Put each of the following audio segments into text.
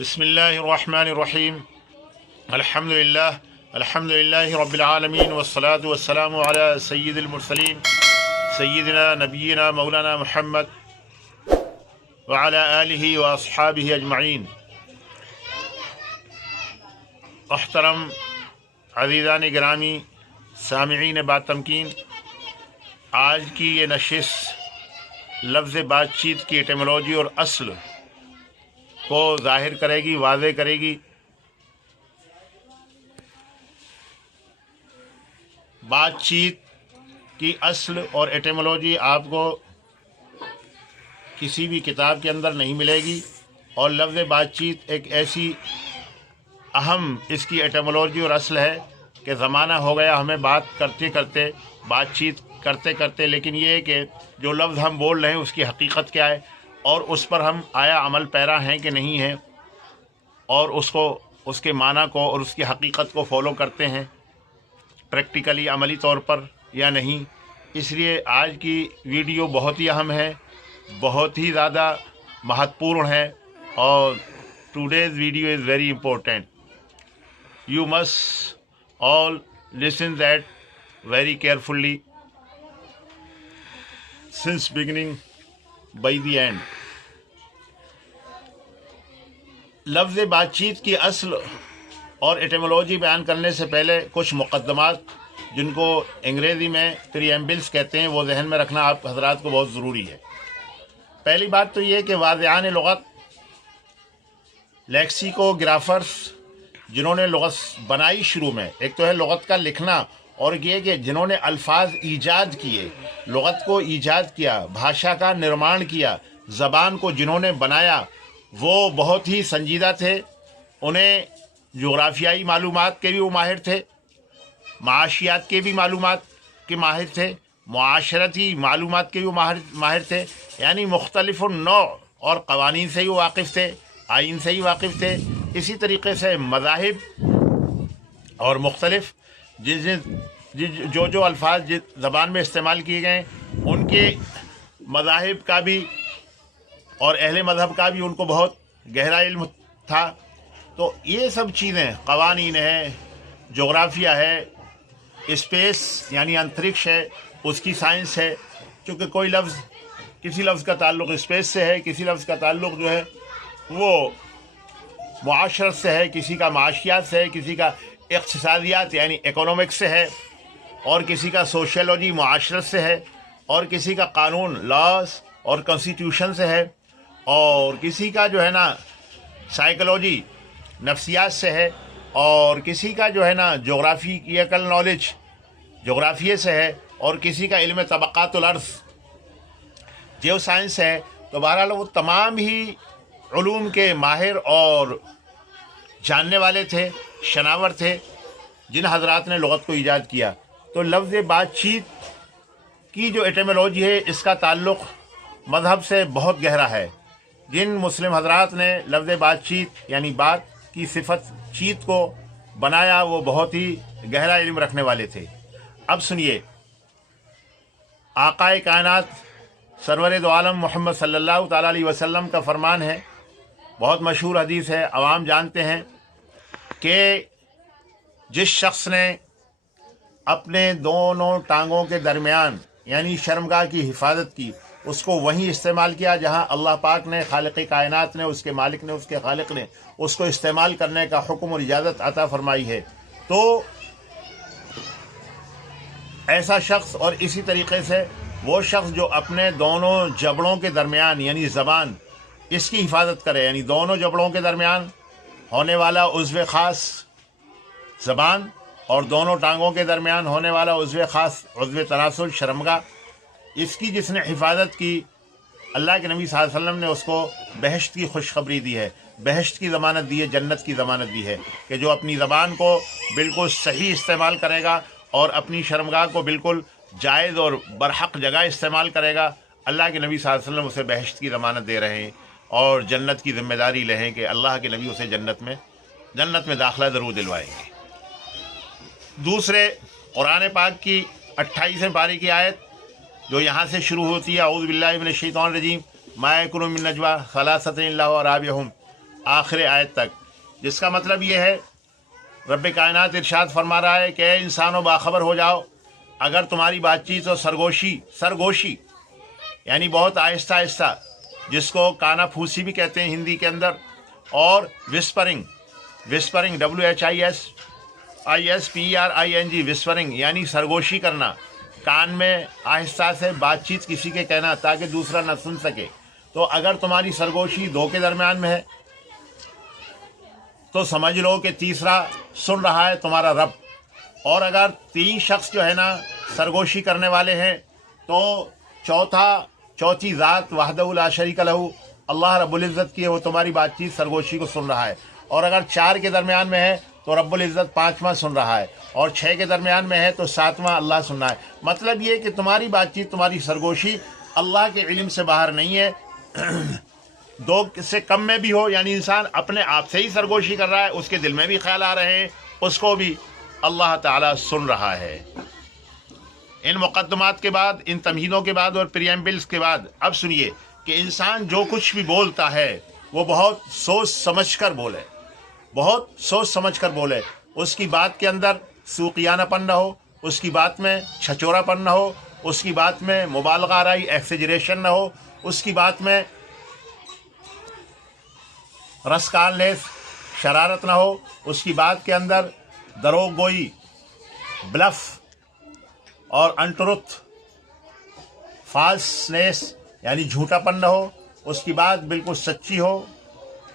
बिस्मिल्लाहिर्रहमानिर्रहीम अल्हम्दुलिल्लाहि रब्बिल आलमीन वस्सलातु वस्सलामु अला सय्यिदिल मुरसलीन सय्यिदिना नबिय्यिना मौलाना मुहम्मद व अला आलिहि व अस्हाबिहि अजमईन। मुहतरम अज़ीज़ान गिरामी सामिईन बातमकीन, आज की ये नशिस्त लफ्ज़ बातचीत की एटिमोलॉजी और असल को ज़ाहिर करेगी, वाज़े करेगी। बातचीत की असल और एटिमोलॉजी आपको किसी भी किताब के अंदर नहीं मिलेगी, और लफ्ज़ बातचीत एक ऐसी अहम इसकी एटिमोलॉजी और असल है कि ज़माना हो गया हमें बात करते करते, बातचीत करते करते, लेकिन ये है कि जो लफ्ज़ हम बोल रहे हैं उसकी हकीकत क्या है और उस पर हम आया अमल पैरा हैं कि नहीं हैं, और उसको, उसके माना को और उसकी हकीकत को फॉलो करते हैं प्रैक्टिकली, अमली तौर पर या नहीं। इसलिए आज की वीडियो बहुत ही अहम है, बहुत ही ज़्यादा महत्वपूर्ण है, और today's video is very important. You must all listen that very carefully since beginning by the and. लफ्ज़ बातचीत की असल और एटिमोलॉजी बयान करने से पहले कुछ मुक़द्दमात, जिनको अंग्रेज़ी में प्रीएम्बल्स कहते हैं, वो जहन में रखना आप हज़रात को बहुत ज़रूरी है। पहली बात तो ये कि वाज़िआन लुग़त, लेक्सिकोग्राफ़र्स, जिन्होंने लुग़त बनाई शुरू में, एक तो है लुग़त का लिखना, और ये कि जिन्होंने अल्फाज ईजाद किए, लुग़त को ईजाद किया, भाषा का निर्माण किया, ज़बान को जिन्होंने बनाया, वो बहुत ही संजीदा थे। उन्हें जोग्राफियाई मालूमात के भी वो माहिर थे, माशियात के भी मालूमात के माहिर थे, मुआशरती मालूमात के भी वो माहिर थे, यानी मुख्तलिफ़ नौ और क़वानीन से ही वाकिफ़ थे, आइन से ही वाकिफ़ थे। इसी तरीके से मज़ाहिब और मुख्तलिफ़ जो अल्फाज जिस ज़बान में इस्तेमाल किए गए, उनके मज़ाहिब का भी और अहले मज़हब का भी उनको बहुत गहरा इल्म था। तो ये सब चीज़ें, क़वानीन है, जोग्राफिया है, स्पेस यानी अंतरिक्ष है, उसकी साइंस है, क्योंकि कोई लफ्ज़, किसी लफ्ज़ का ताल्लुक़ स्पेस से है, किसी लफ्ज़ का ताल्लुक़ जो है वो मुआशरत से है, किसी का माशियात से है, किसी का इक़्तिसादियात यानी इकोनॉमिक्स से है, और किसी का सोशियोलॉजी मुआशरत से है, और किसी का कानून लॉस और कॉन्स्टिट्यूशन से है, और किसी का जो है ना साइकोलॉजी नफ्सियात से है, और किसी का जो है ना जोग्राफिकल नॉलेज जोग्राफिए से है, और किसी का इल्म तबक़ातुल अर्ज़ जियो साइंस है। तो बहरहाल वो तमाम ही उलूम के माहिर और जानने वाले थे, शनावर थे, जिन हज़रात ने लुग़त को ईजाद किया। तो लफ्ज़ बातचीत की जो एटिमोलॉजी है, इसका ताल्लुक़ मज़हब से बहुत गहरा है। जिन मुस्लिम हज़रात ने लफ्ज़ बातचीत यानी बात की सिफत चीत को बनाया, वो बहुत ही गहरा इल्म रखने वाले थे। अब सुनिए, आक़ाए कायनात सरवर दो आलम मोहम्मद सल्लल्लाहु तआला अलैहि वसल्लम का फरमान है, बहुत मशहूर हदीस है, अवाम जानते हैं कि जिस शख्स ने अपने दोनों टांगों के दरमियान यानी शर्मगाह की हिफाजत की, उसको वहीं इस्तेमाल किया जहां अल्लाह पाक ने, खालिक़ कायनात ने, उसके मालिक ने, उसके खालिक ने उसको इस्तेमाल करने का हुक्म और इजाज़त अता फरमाई है, तो ऐसा शख्स, और इसी तरीके से वो शख्स जो अपने दोनों जबड़ों के दरमियान यानी ज़बान, इसकी हिफाजत करे, यानी दोनों जबड़ों के दरमियान होने वाला उज़्व ख़ास ज़बान, और दोनों टांगों के दरमियान होने वाला उज़्व ख़ास उज़्व तनासुल शर्मगाह, इसकी जिसने हिफाजत की, अल्लाह के नबी सल्लल्लाहु अलैहि वसल्लम ने उसको बहश्त की खुशखबरी दी है, बहश्त की ज़मानत दी है, जन्नत की ज़मानत दी है, कि जो अपनी ज़बान को बिल्कुल सही इस्तेमाल करेगा और अपनी शर्मगाह को बिल्कुल जायज़ और बरहक़ जगह इस्तेमाल करेगा, अल्लाह के नबी सल्लल्लाहु अलैहि वसल्लम उसे बहश्त की ज़मानत दे रहे हैं, और जन्नत की ज़िम्मेदारी लें कि अल्लाह के नबी उसे जन्नत में दाखिला ज़रूर दिलवाएंगे। दूसरे, कुरान पाक की 28वें पारे की आयत जो यहाँ से शुरू होती है, औज़ु बिल्लाहि मिनश शैतानिर रजीम, मा यकुनु मिन नजवा सलासतिन इल्ला हुवा राबिहुम آخر آیت تک، جس کا مطلب یہ ہے رب کائنات ارشاد فرما رہا ہے کہ اے انسانوں باخبر ہو جاؤ، اگر تمہاری بات چیت اور سرگوشی یعنی بہت آہستہ آہستہ، جس کو کانا پھوسی بھی کہتے ہیں ہندی کے اندر، اور وسپرنگ WHISPERING وسپرنگ یعنی سرگوشی کرنا، کان میں آہستہ سے بات چیت کسی کے کہنا تاکہ دوسرا نہ سن سکے. تو اگر تمہاری سرگوشی دو کے درمیان میں ہے تو سمجھ لو کہ تیسرا سن رہا ہے تمہارا رب. اور اگر 3 شخص جو ہے نا سرگوشی کرنے والے ہیں تو چوتھی ذات وحدہ لا شریک لہ اللہ رب العزت کی ہے، وہ تمہاری بات چیت سرگوشی کو سن رہا ہے. اور اگر 4 کے درمیان میں ہے تو رب العزت 5واں سن رہا ہے، اور 6 کے درمیان میں ہے تو 7واں اللہ سن رہا ہے. مطلب یہ کہ تمہاری بات چیت، تمہاری سرگوشی اللہ کے علم سے باہر نہیں ہے. 2 سے کم میں بھی ہو، یعنی انسان اپنے آپ سے ہی سرگوشی کر رہا ہے، اس کے دل میں بھی خیال آ رہے ہیں، اس کو بھی اللہ تعالیٰ سن رہا ہے. ان مقدمات کے بعد، ان تمہیدوں کے بعد اور پریمبلز کے بعد اب سنیے کہ انسان جو کچھ بھی بولتا ہے وہ بہت سوچ سمجھ کر بولے. اس کی بات کے اندر سوقیانہ پن نہ ہو، اس کی بات میں چھچورا پن نہ ہو، اس کی بات میں مبالغہ آرائی ایکسیجریشن نہ ہو، اس کی بات میں رسکال نیس شرارت نہ ہو، اس کی بات کے اندر دروغ گوئی، بلف اور انٹروتھ، فالسنیس یعنی جھوٹا پن نہ ہو. اس کی بات بالکل سچی ہو،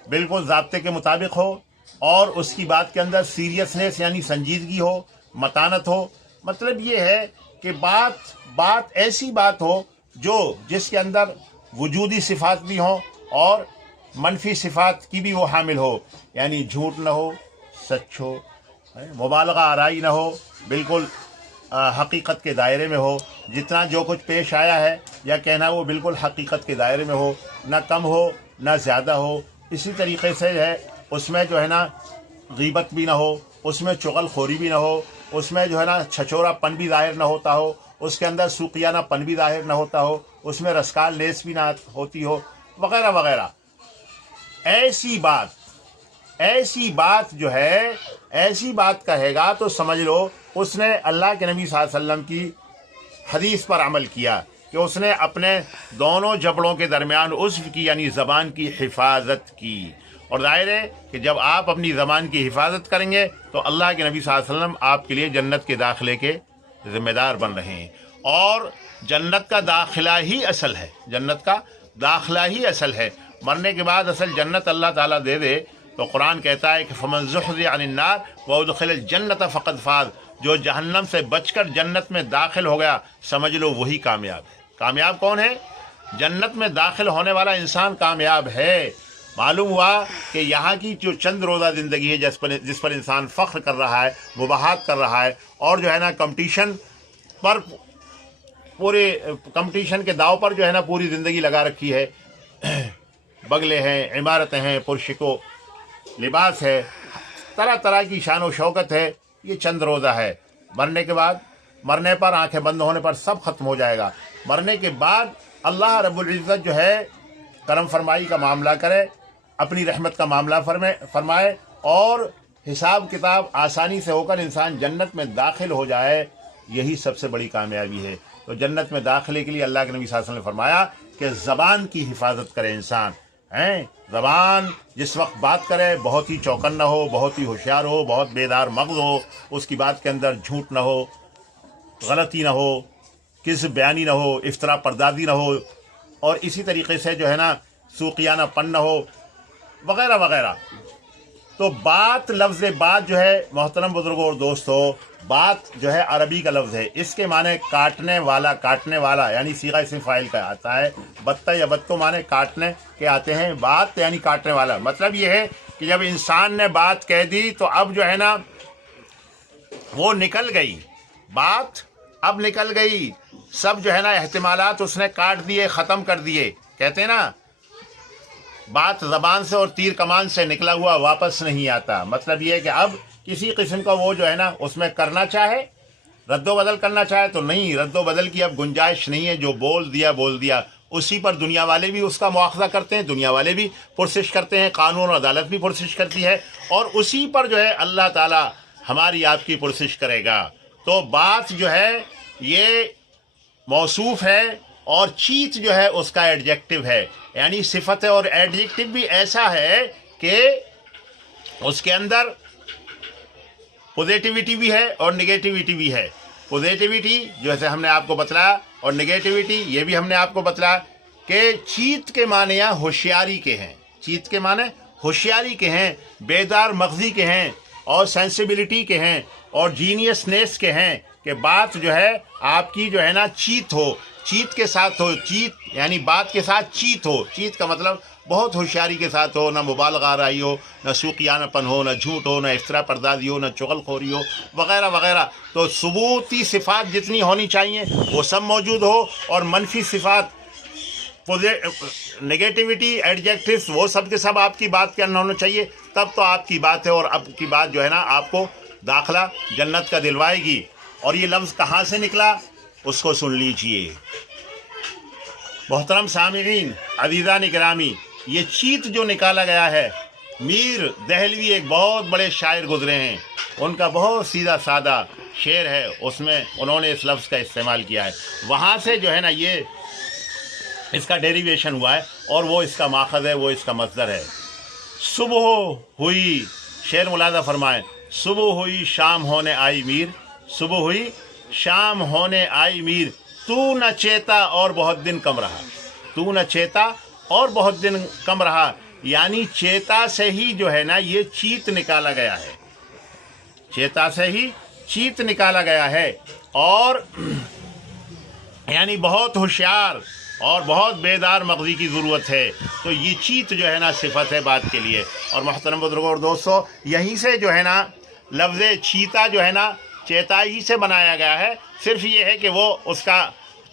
بالکل ضابطے کے مطابق ہو، اور اس کی بات کے اندر سیریسنیس یعنی سنجیدگی ہو، متانت ہو. مطلب یہ ہے کہ بات ایسی بات ہو جس کے اندر وجودی صفات بھی ہوں اور منفی صفات کی بھی وہ حامل ہو، یعنی جھوٹ نہ ہو، سچ ہو، مبالغہ آرائی نہ ہو، بالکل حقیقت کے دائرے میں ہو. جتنا جو کچھ پیش آیا ہے یا کہنا وہ بالکل حقیقت کے دائرے میں ہو، نہ کم ہو نہ زیادہ ہو. اسی طریقے سے ہے اس میں جو ہے نا غیبت بھی نہ ہو، اس میں چغل خوری بھی نہ ہو، اس میں جو ہے نا چھچورا پن بھی ظاہر نہ ہوتا ہو، اس کے اندر سوقیانہ پن بھی ظاہر نہ ہوتا ہو، اس میں رسکال لیس بھی نہ ہوتی ہو، وغیرہ وغیرہ. ایسی بات جو ہے، ایسی بات کہے گا تو سمجھ لو اس نے اللہ کے نبی صلی اللہ علیہ وسلم کی حدیث پر عمل کیا کہ اس نے اپنے دونوں جبڑوں کے درمیان عضو کی یعنی زبان کی حفاظت کی. اور ظاہر ہے کہ جب آپ اپنی زبان کی حفاظت کریں گے تو اللہ کے نبی صلی اللہ علیہ وسلم آپ کے لیے جنت کے داخلے کے ذمہ دار بن رہے ہیں. اور جنت کا داخلہ ہی اصل ہے. مرنے کے بعد اصل جنت اللہ تعالیٰ دے دے تو قرآن کہتا ہے کہ فمن زحزح عن النار وادخل الجنت فقد فاز. جو جہنم سے بچ کر جنت میں داخل ہو گیا سمجھ لو وہی کامیاب ہے. کامیاب کون ہے؟ جنت میں داخل ہونے والا انسان کامیاب ہے. معلوم ہوا کہ یہاں کی جو چند روزہ زندگی ہے جس پر انسان فخر کر رہا ہے، مباحات کر رہا ہے، اور جو ہے نا کمپٹیشن کے داؤ پر جو ہے نا پوری زندگی لگا رکھی ہے. بگلے ہیں، عمارتیں ہیں، پرشکو لباس ہے، طرح طرح کی شان و شوکت ہے. یہ چند روزہ ہے. مرنے پر آنکھیں بند ہونے پر سب ختم ہو جائے گا. مرنے کے بعد اللہ رب العزت جو ہے کرم فرمائی کا معاملہ کرے، اپنی رحمت کا معاملہ فرمائے، اور حساب کتاب آسانی سے ہو کر انسان جنت میں داخل ہو جائے. یہی سب سے بڑی کامیابی ہے. تو جنت میں داخلے کے لیے اللہ کے نبی صلی اللہ علیہ وسلم نے فرمایا کہ زبان کی حفاظت کرے انسان. زبان جس وقت بات کرے بہت ہی چوکن نہ ہو، بہت ہی ہوشیار ہو، بہت بیدار مغز ہو. اس کی بات کے اندر جھوٹ نہ ہو، غلطی نہ ہو، کذب بیانی نہ ہو، افترا پردازی نہ ہو، اور اسی طریقے سے جو ہے نا سوقیانہ پن نہ ہو، وغیرہ وغیرہ. تو لفظ بات جو ہے محترم بزرگوں اور دوستو، بات جو ہے عربی کا لفظ ہے. اس کے معنی کاٹنے والا یعنی صیغہ اسم فاعل کا آتا ہے. بتہ یا بتو معنی کاٹنے کے آتے ہیں، بات یعنی کاٹنے والا. مطلب یہ ہے کہ جب انسان نے بات کہہ دی تو اب جو ہے نا وہ نکل گئی، بات اب نکل گئی، سب جو ہے نا احتمالات اس نے کاٹ دیے، ختم کر دیے. کہتے ہیں نا بات زبان سے اور تیر کمان سے نکلا ہوا واپس نہیں آتا. مطلب یہ ہے کہ اب کسی قسم کا وہ جو ہے نا اس میں کرنا چاہے، رد و بدل کرنا چاہے تو نہیں، رد و بدل کی اب گنجائش نہیں ہے. جو بول دیا उसी पर दुनिया वाले भी उसका मुआखज़ा करते हैं, दुनिया वाले भी पुरसिश करते हैं, कानून और अदालत भी पुरसिश करती है, और उसी पर जो है अल्लाह ताला हमारी आपकी पुरसिश करेगा। तो बात जो है ये मौसूफ है और चीत जो है उसका एडजेक्टिव है, यानी सिफत है, और एडजेक्टिव भी ऐसा है कि उसके अंदर पॉजिटिविटी भी है और नेगेटिविटी भी है। पॉजिटिविटी जैसे हमने आपको बतलाया, और नेगेटिविटी ये भी हमने आपको बतलाया कि चीत के माने यहाँ होशियारी के हैं, चीत के माने होशियारी के हैं, बेदार मगजी के हैं, और सेंसिबिलिटी के हैं, और जीनियसनेस के हैं, कि बात जो है आपकी जो है ना चीत हो, चीत के साथ हो, चीत यानी बात के साथ चीत हो। चीत का मतलब बहुत होशियारी के साथ हो, ना मुबालगा आराई हो, ना सूकियानापन हो, ना झूठ हो, ना इफ्तरा पर्दादी हो, ना चुगलखोरी हो, वगैरह वगैरह। तो सबूती सिफ़ात जितनी होनी चाहिए वो सब मौजूद हो, और मनफी सिफ़ात, नेगेटिविटी, एडजेक्टिव्स, वो सब के सब आपकी बात के अंदर होना चाहिए, तब तो आपकी बात है, और अब की बात जो है ना आपको दाखिला जन्नत का दिलवाएगी। और ये लफ्ज़ कहाँ से निकला उसको सुन लीजिए। मोहतरम सामिईन, अज़ीज़ान गिरामी, ये चीत जो निकाला गया है, मीर दहलवी एक बहुत बड़े शायर गुजरे हैं, उनका बहुत सीधा सादा शेर है, उसमें उन्होंने इस लफ्ज़ का इस्तेमाल किया है। वहाँ से जो है ना ये इसका डेरिवेशन हुआ है, और वो इसका माखज़ है, वो इसका मस्दर है। सुबह हुई, शेर मुलाज़ा फरमाएं, सुबह हुई शाम होने आई मीर, सुबह हुई शाम होने आई मीर, तू न चेता और बहुत दिन कम रहा, तू न चेता और बहुत दिन कम रहा। यानी चेता से ही जो है ना ये चीत निकाला गया है, चेता से ही चीत निकाला गया है, और यानी बहुत होशियार और बहुत बेदार मगज़ी की ज़रूरत है। तो ये चीत जो है ना सिफत है बात के लिए। और मोहतरम बुज़ुर्गों और दोस्तों, यहीं से जो है ना लफ्ज़ चीता जो है ना चेता ही से बनाया गया है, सिर्फ ये है कि वो उसका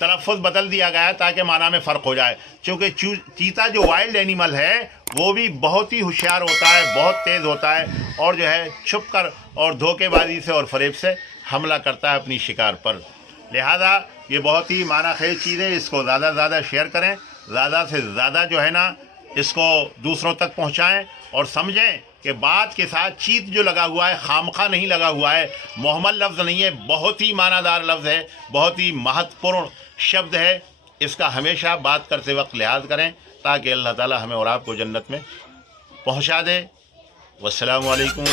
तलफ़्फ़ुज़ बदल दिया गया है ताकि माना में फ़र्क हो जाए। चूँकि चीता जो वाइल्ड एनिमल है वो भी बहुत ही होशियार होता है, बहुत तेज़ होता है, और जो है छुप कर और धोखेबाजी से और फ़रेब से हमला करता है अपनी शिकार पर। लिहाजा ये बहुत ही माना खेज चीज़ है, इसको ज़्यादा से ज़्यादा शेयर करें, ज़्यादा से ज़्यादा जो है ना इसको दूसरों तक पहुँचाएँ, और समझें कि बात के साथ चीत जो लगा हुआ है खामखा नहीं लगा हुआ है, मोहम्मल लफ्ज़ नहीं है, बहुत ही मानादार लफ्ज़ है, बहुत ही महत्वपूर्ण शब्द है। इसका हमेशा बात करते वक्त लिहाज करें ताकि अल्लाह ताला हमें और आपको जन्नत में पहुँचा दे। वस्सलामु अलैकुम।